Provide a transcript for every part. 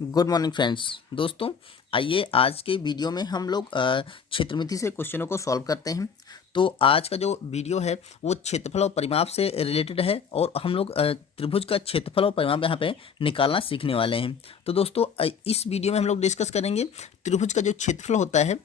Good morning friends. दोस्तों, आइए आज के वीडियो में हम लोग क्षेत्रमिति से क्वेश्चनों को सॉल्व करते हैं। तो आज का जो वीडियो है वो क्षेत्रफल और परिमाप से रिलेटेड है और हम लोग त्रिभुज का क्षेत्रफल और परिमाप यहाँ पे निकालना सीखने वाले हैं। तो दोस्तों, इस वीडियो में हम लोग डिस्कस करेंगे त्रिभुज का जो क्षेत्रफल होता है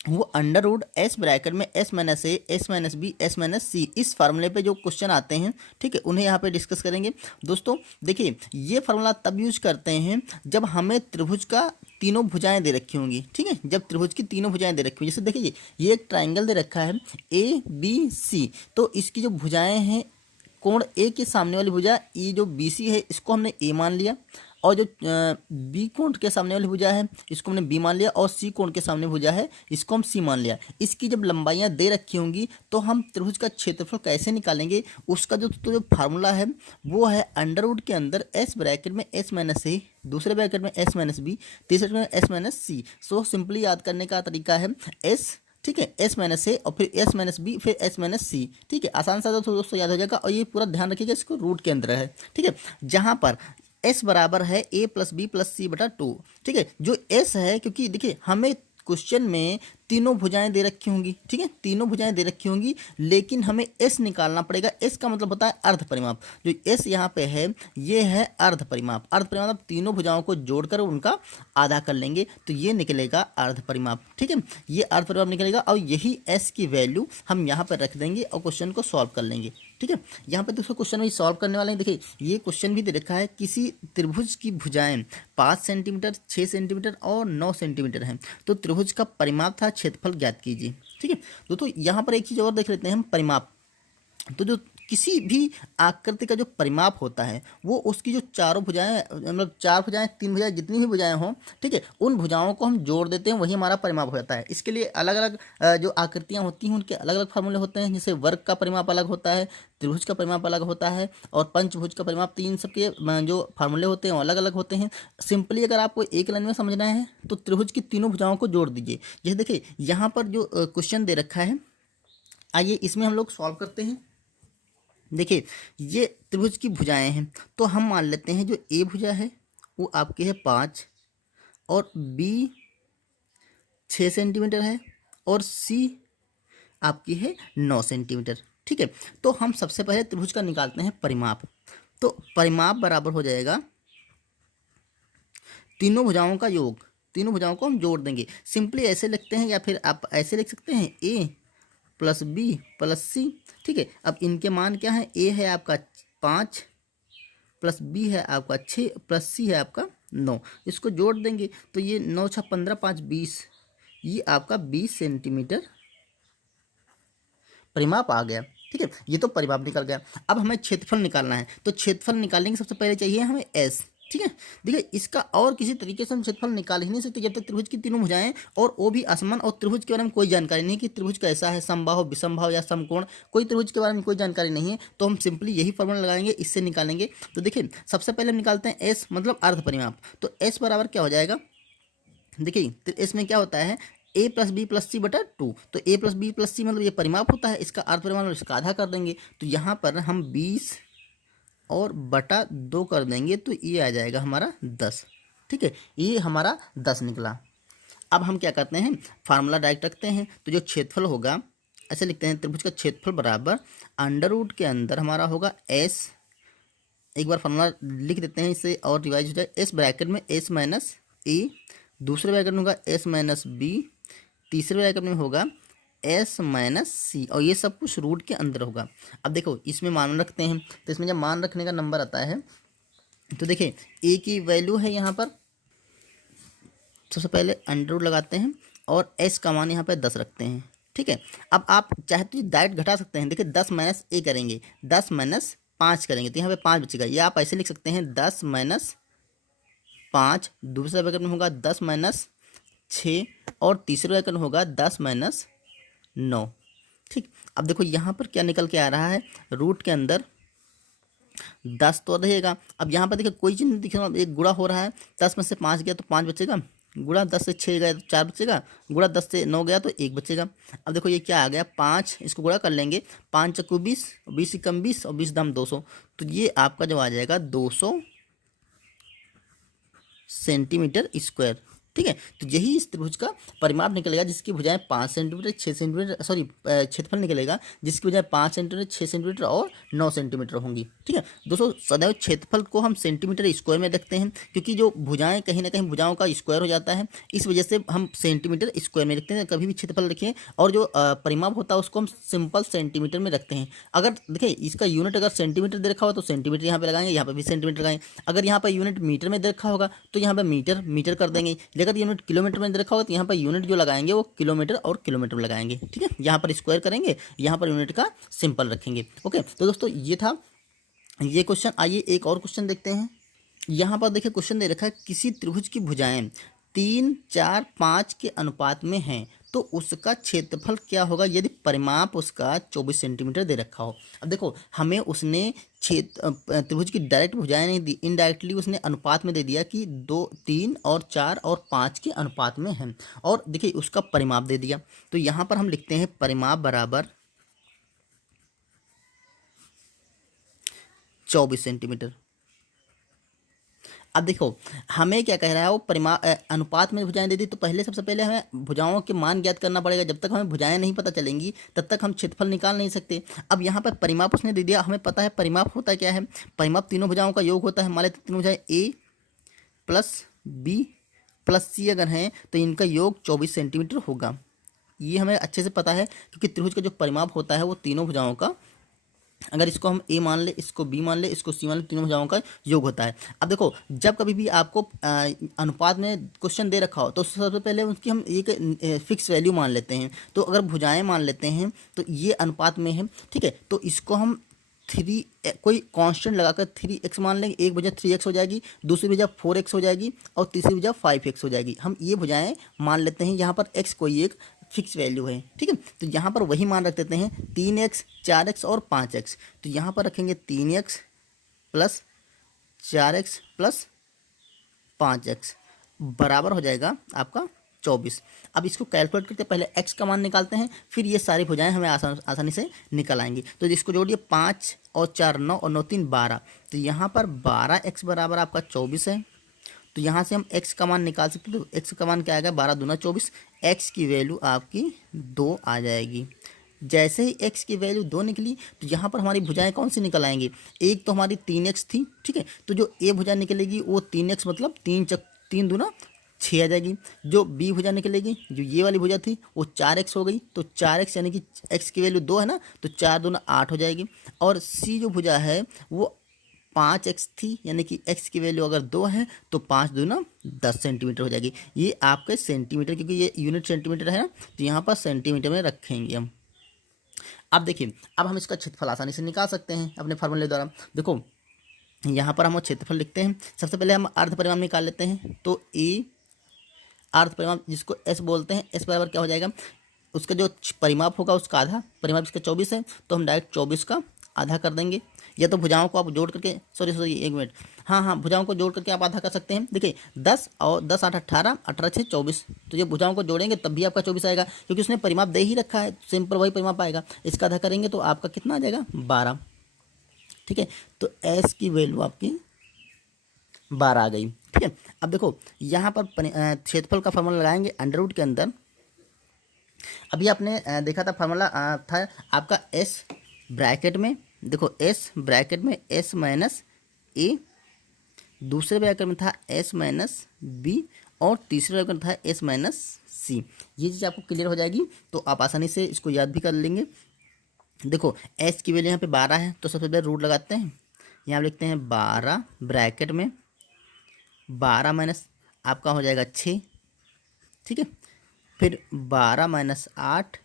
वो अंडर रूट एस ब्रैकेट में s minus a s minus b s minus c इस फार्मूले पे जो क्वेश्चन आते हैं, ठीक है, उन्हें यहाँ पे डिस्कस करेंगे। दोस्तों देखिए, ये फार्मूला तब यूज करते हैं जब हमें त्रिभुज का तीनों भुजाएं दे रखी होंगी, ठीक है, जब त्रिभुज की तीनों भुजाएं दे रखी होंगी। जैसे देखिए, ये एक ट्राइंगल दे रखा है ए बी सी, तो इसकी जो भुजाएं हैं, कोण ए के सामने वाली भुजा ई जो बी सी है इसको हमने ए मान लिया, और जो बी कोण के सामने वाली भुजा है इसको हमने बी मान लिया, और सी कोण के सामने भुजा है इसको हम सी मान लिया। इसकी जब लंबाइयाँ दे रखी होंगी तो हम त्रिभुज का क्षेत्रफल कैसे निकालेंगे, उसका जो फार्मूला है वो है अंडर रूट के अंदर एस ब्रैकेट में एस माइनस ए, दूसरे ब्रैकेट में एस माइनस बी, तीसरे ब्रैकेट में एस माइनस सी। सो सिंपली याद करने का तरीका है एस, ठीक है, एस माइनस ए और फिर एस माइनस बी फिर एस माइनस सी, ठीक है, आसान सा दोस्तों याद हो जाएगा। और ये पूरा ध्यान रखिएगा, इसको रूट के अंदर है, ठीक है, जहाँ पर एस बराबर है ए प्लस बी प्लस सी बटा 2, ठीक है। जो एस है, क्योंकि देखिए हमें क्वेश्चन में तीनों भुजाएं दे रखी होंगी, ठीक है, तीनों भुजाएं दे रखी होंगी, लेकिन हमें एस निकालना पड़ेगा। एस का मतलब होता है अर्ध परिमाप। जो एस यहाँ पे है ये है अर्ध परिमाप। अर्ध परिमाप मतलब तीनों भुजाओं को जोड़कर उनका आधा कर लेंगे तो ये निकलेगा अर्ध परिमाप, ठीक है, ये अर्ध परिमाप निकलेगा। और यही एस की वैल्यू हम यहाँ पर रख देंगे और क्वेश्चन को सॉल्व कर लेंगे, ठीक है। यहाँ पे दोस्तों क्वेश्चन भी सॉल्व करने वाले हैं। देखिए, ये क्वेश्चन भी दे रखा है, किसी त्रिभुज की भुजाएं 5 सेंटीमीटर 6 सेंटीमीटर और 9 सेंटीमीटर हैं, तो त्रिभुज का परिमाप था क्षेत्रफल ज्ञात कीजिए, ठीक है। दोस्तों यहाँ पर एक चीज़ और देख लेते हैं हम, परिमाप। तो जो किसी भी आकृति का जो परिमाप होता है वो उसकी जो चारों भुजाएं, मतलब 4 भुजाएं 3 भुजाएं जितनी भी भुजाएं हों, ठीक है, उन भुजाओं को हम जोड़ देते हैं, वही हमारा परिमाप हो जाता है। इसके लिए अलग अलग जो आकृतियां होती हैं उनके अलग अलग फार्मूले होते हैं। जैसे वर्ग का परिमाप अलग होता है, त्रिभुज का परिमाप अलग होता है, और पंचभुज का परिमाप, तीन सबके जो फार्मूले होते हैं वो अलग अलग होते हैं। सिंपली अगर आपको एक लाइन में समझना है तो त्रिभुज की तीनों भुजाओं को जोड़ दीजिए। जैसे देखिए यहाँ पर जो क्वेश्चन दे रखा है, आइए इसमें हम लोग सॉल्व करते हैं। देखिए, ये त्रिभुज की भुजाएं हैं, तो हम मान लेते हैं जो ए भुजा है वो आपकी है 5 और बी 6 सेंटीमीटर है और सी आपकी है 9 सेंटीमीटर, ठीक है। तो हम सबसे पहले त्रिभुज का निकालते हैं परिमाप। तो परिमाप बराबर हो जाएगा तीनों भुजाओं का योग, तीनों भुजाओं को हम जोड़ देंगे। सिंपली ऐसे लिखते हैं या फिर आप ऐसे लिख सकते हैं ए प्लस बी प्लस सी, ठीक है। अब इनके मान क्या है, ए है आपका 5 प्लस बी है आपका 6 प्लस सी है आपका 9, इसको जोड़ देंगे तो ये 9 6 15 5 20, ये आपका 20 सेंटीमीटर परिमाप आ गया, ठीक है। ये तो परिमाप निकल गया। अब हमें क्षेत्रफल निकालना है, तो क्षेत्रफल निकालने के सबसे पहले चाहिए हमें एस, ठीक है। देखिए, इसका और किसी तरीके से हम क्षेत्रफल निकाल ही नहीं सकते जब तक त्रिभुज की तीनों भुजाएं और वो भी असमान, और त्रिभुज के बारे में कोई जानकारी नहीं कि त्रिभुज कैसा है, समबाहु विषमबाहु या समकोण, कोई त्रिभुज के बारे में कोई जानकारी नहीं है। तो हम सिंपली यही फॉर्मूला लगाएंगे, इससे निकालेंगे। तो देखिए सबसे पहले हम निकालते हैं एस मतलब अर्ध परिमाप। तो एस बराबर क्या हो जाएगा, देखिए इसमें क्या होता है, ए प्लस बी प्लस सी बटा 2। तो ए प्लस बी प्लस सी मतलब ये परिमाप होता है, इसका अर्ध परिमाप इसका आधा कर देंगे। तो यहाँ पर हम 20 और बटा 2 कर देंगे तो ये आ जाएगा हमारा 10, ठीक है, ये हमारा 10 निकला। अब हम क्या करते हैं, फार्मूला डायरेक्ट रखते हैं। तो जो क्षेत्रफल होगा ऐसे लिखते हैं, त्रिभुज का क्षेत्रफल बराबर अंडर रूट के अंदर हमारा होगा एस, एक बार फार्मूला लिख देते हैं इससे और रिवाइज हो जाए, एस ब्रैकेट में एस माइनस ए, दूसरे ब्रैकेट में होगा एस माइनस बी, तीसरे ब्रैकेट में होगा एस माइनस सी, और ये सब कुछ रूट के अंदर होगा। अब देखो इसमें मान रखते हैं, तो इसमें जब मान रखने का नंबर आता है तो देखिए ए की वैल्यू है यहाँ पर, सबसे पहले अंडर रूट लगाते हैं और एस का मान यहाँ पे 10 रखते हैं, ठीक है। अब आप चाहे तो डायरेक्ट घटा सकते हैं। देखिए 10 माइनस ए करेंगे, 10 माइनस 5 करेंगे तो यहाँ पे 5 बचेगा। ये आप ऐसे लिख सकते हैं 10 माइनस 5, दूसरे ब्रैकेट में होगा 10 माइनस 6 और तीसरे ब्रैकेट में होगा 10 माइनस 9, ठीक। अब देखो यहाँ पर क्या निकल के आ रहा है, रूट के अंदर 10 तो रहेगा। अब यहाँ पर देखिए कोई चीज़ नहीं दिख रहा, एक गुणा हो रहा है, 10 में से 5 गया तो 5 बचेगा, गुणा 10 से 6 गया तो 4 बचेगा, गुणा 10 से 9 गया तो 1 बचेगा। अब देखो ये क्या आ गया, 5, इसको गुणा कर लेंगे, 5 चक्कू 20, 20 कम 20 और 20 दाम 200, तो ये आपका जो आ जाएगा 200 सेंटीमीटर स्क्वायर। ठीक है, तो यही इस त्रिभुज का परिमाप निकलेगा जिसकी भुजाएं 5 सेंटीमीटर 6 सेंटीमीटर सॉरी क्षेत्रफल निकलेगा जिसकी भुजाएं 5 सेंटीमीटर 6 सेंटीमीटर और 9 सेंटीमीटर होंगी। ठीक है दोस्तों, सदैव क्षेत्रफल को हम सेंटीमीटर स्क्वायर में रखते हैं क्योंकि जो भुजाएं कहीं ना कहीं भुजाओं का स्क्वायर हो जाता है, इस वजह से हम सेंटीमीटर स्क्वायर में रखते हैं। कभी भी क्षेत्रफल रखिए और जो परिमाप होता है उसको हम सिंपल सेंटीमीटर में रखते हैं। अगर देखिए इसका यूनिट अगर सेंटीमीटर दे रखा हो तो सेंटीमीटर यहाँ पे लगाएंगे, यहाँ पे भी सेंटीमीटर लगाएंगे। अगर यहाँ पर यूनिट मीटर में दे रखा होगा तो यहाँ पे मीटर मीटर कर देंगे। अगर यूनिट किलोमीटर में दे रखा होगा तो यहाँ पर यूनिट जो लगाएंगे वो किलोमीटर और किलोमीटर लगाएंगे। ठीक है, यहाँ पर स्क्वायर करेंगे, यहाँ पर यूनिट का सिंपल रखेंगे। ओके, तो दोस्तों ये था ये क्वेश्चन। आइए एक और क्वेश्चन देखते हैं। यहाँ पर देखिए क्वेश्चन दे रखा है किसी त्रिभुज की भुजाएं 3, 4, 5 के अनुपात में हैं तो उसका क्षेत्रफल क्या होगा यदि परिमाप उसका 24 सेंटीमीटर दे रखा हो। अब देखो हमें उसने त्रिभुज की डायरेक्ट भुजाएं नहीं दी, इनडायरेक्टली उसने अनुपात में दे दिया कि 2, 3 और 4 और 5 के अनुपात में हैं और देखिए उसका परिमाप दे दिया। तो यहाँ पर हम लिखते हैं परिमाप बराबर 24 सेंटीमीटर। अब देखो हमें क्या कह रहा है वो परिमाप अनुपात में भुजाएं दे दी, तो पहले सबसे पहले हमें भुजाओं के मान ज्ञात करना पड़ेगा। जब तक हमें भुजाएं नहीं पता चलेंगी तब तक हम क्षेत्रफल निकाल नहीं सकते। अब यहाँ पर परिमाप उसने दे दिया, हमें पता है परिमाप होता क्या है। परिमाप तीनों भुजाओं का योग होता है। मान लेते तीनों भुजाएं ए प्लस बी प्लस सी अगर हैं तो इनका योग 24 सेंटीमीटर होगा। ये हमें अच्छे से पता है क्योंकि त्रिभुज का जो परिमाप होता है वो तीनों भुजाओं का, अगर इसको हम ए मान ले, इसको बी मान ले, इसको सी मान ले, तीनों भुजाओं का योग होता है। अब देखो जब कभी भी आपको अनुपात में क्वेश्चन दे रखा हो तो सबसे पहले उसकी हम एक फिक्स वैल्यू मान लेते हैं। तो अगर भुजाएं मान लेते हैं तो ये अनुपात में है। ठीक है, तो इसको हम 3 कोई कांस्टेंट लगाकर 3x मान लेंगे। एक भुजा 3x हो जाएगी, दूसरी भुजा 4x हो जाएगी और तीसरी भुजा 5x हो जाएगी। हम ये भुजाएं मान लेते हैं, यहाँ पर x कोई एक फिक्स वैल्यू है। ठीक है, तो यहाँ पर वही मान रख देते हैं 3x 4x और 5x। तो यहाँ पर रखेंगे 3x plus 4x plus 5x बराबर हो जाएगा आपका 24। अब इसको कैलकुलेट करके पहले x का मान निकालते हैं, फिर ये सारी भुजाएं हमें आसानी से निकल आएंगी। तो इसको जोड़िए 5 और 4 9 और 9 3 12। तो यहाँ पर 12x बराबर आपका 24 है। तो यहाँ से हम x का मान निकाल सकते हैं। तो x का मान क्या आएगा 12 दूना 24। x की वैल्यू आपकी 2 आ जाएगी। जैसे ही x की वैल्यू 2 निकली तो यहाँ पर हमारी भुजाएं कौन सी निकल आएंगी। एक तो हमारी 3x थी। ठीक है, तो जो a भुजा निकलेगी वो 3x मतलब 3 दूना 6 आ जाएगी। जो b भुजा निकलेगी जो ये वाली भुजा थी वो 4x हो गई। तो 4x यानी कि x की वैल्यू 2 है ना, तो 4 दूना 8 हो जाएगी। और c जो भुजा है वो 5x थी, यानी कि x की वैल्यू अगर 2 है तो 5 दूना 10 सेंटीमीटर हो जाएगी। ये आपके सेंटीमीटर, क्योंकि ये यूनिट सेंटीमीटर है ना, तो यहाँ पर सेंटीमीटर में रखेंगे हम। अब देखिए अब हम इसका क्षेत्रफल आसानी से निकाल सकते हैं अपने फार्मूले द्वारा। देखो यहाँ पर हम क्षेत्रफल लिखते हैं। सबसे पहले हम अर्ध परिमाप निकाल लेते हैं। तो ए अर्ध परिमाप जिसको s बोलते हैं, s बराबर क्या हो जाएगा, उसका जो परिमाप होगा उसका आधा। परिमाप इसका 24 है तो हम डायरेक्ट 24 का आधा कर देंगे। या तो भुजाओं को आप जोड़ करके सॉरी एक मिनट, हाँ भुजाओं को जोड़ करके आप आधा कर सकते हैं। देखिए 10 और 10 8 18, 18 6 24। तो ये भुजाओं को जोड़ेंगे तब भी आपका 24 आएगा क्योंकि उसने परिमाप दे ही रखा है, सिंपल वही परिमाप आएगा। इसका आधा करेंगे तो आपका कितना आ जाएगा 12। ठीक है, तो s की वैल्यू आपकी 12 आ गई। ठीक है, अब देखो यहाँ पर क्षेत्रफल का फॉर्मूला लगाएंगे अंडर रूट के अंदर। अभी आपने देखा था फार्मूला था आपका s ब्रैकेट में, देखो s ब्रैकेट में s माइनस ए, दूसरे ब्रैकेट में था s माइनस बी और तीसरे ब्रैकेट में था s माइनस सी। ये चीज़ आपको क्लियर हो जाएगी तो आप आसानी से इसको याद भी कर लेंगे। देखो s की वैल्यू यहाँ पे 12 है तो सबसे पहले रूट लगाते हैं। यहाँ लिखते हैं 12 ब्रैकेट में 12 माइनस आपका हो जाएगा 6। ठीक है, फिर 12 माइनस 8।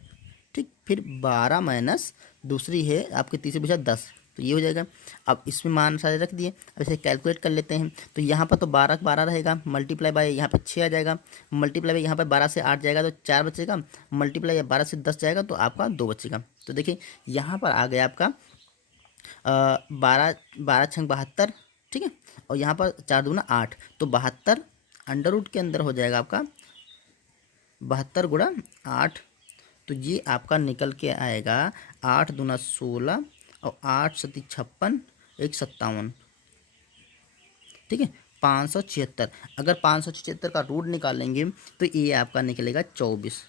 ठीक, फिर 12 माइनस दूसरी है आपकी तीसरी भुजा 10। तो ये हो जाएगा। अब इसमें मान सारे रख दिए, अब इसे कैलकुलेट कर लेते हैं। तो यहाँ पर तो 12 12 रहेगा, मल्टीप्लाई बाय यहाँ पे 6 आ जाएगा, मल्टीप्लाई बाय यहाँ पर 12 से 8 जाएगा तो 4 बचेगा, मल्टीप्लाई 12 से 10 जाएगा तो आपका 2 बचेगा। तो देखिए यहाँ पर आ गया आपका 12 12 छंग 72। ठीक है, और यहाँ पर 4 दूना 8 तो 72 अंडर रूट के अंदर हो जाएगा आपका 72 गुणा 8। तो ये आपका निकल के आएगा 8 दूना 16 और 8 सती 56 1 57। ठीक है, 576। अगर 576 का रूट निकालेंगे तो ये आपका निकलेगा 24।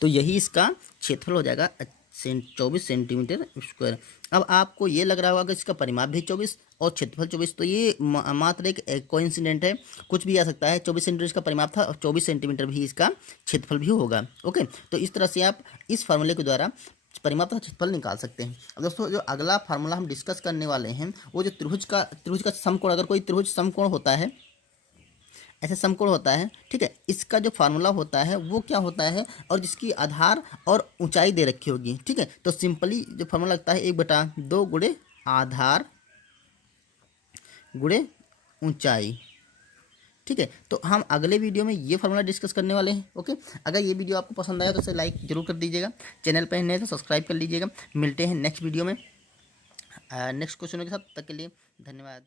तो यही इसका क्षेत्रफल हो जाएगा 24 सेंटीमीटर स्क्वायर। अब आपको ये लग रहा होगा कि इसका परिमाप भी 24 और क्षेत्रफल 24, तो ये मात्र एक कोइंसिडेंट है, कुछ भी आ सकता है। 24 सेंटीमीटर इसका परिमाप था और 24 सेंटीमीटर भी इसका क्षेत्रफल भी होगा। ओके, तो इस तरह से आप इस फार्मूले के द्वारा परिमाप तथा क्षेत्रफल निकाल सकते हैं। अब दोस्तों जो अगला फार्मूला हम डिस्कस करने वाले हैं वो जो त्रिभुज का समकोण, अगर कोई त्रिभुज समकोण होता है, ऐसे समकोण होता है, ठीक है, इसका जो फार्मूला होता है वो क्या होता है, और जिसकी आधार और ऊंचाई दे रखी होगी, ठीक है, तो सिंपली जो फार्मूला लगता है 1/2 गुणे आधार गुणे ऊंचाई। ठीक है, तो हम अगले वीडियो में ये फार्मूला डिस्कस करने वाले हैं। ओके, अगर ये वीडियो आपको पसंद आया तो इसे लाइक जरूर कर दीजिएगा, चैनल पर नए तो सब्सक्राइब कर लीजिएगा। मिलते हैं नेक्स्ट वीडियो में नेक्स्ट क्वेश्चन के साथ, तब तक के लिए धन्यवाद।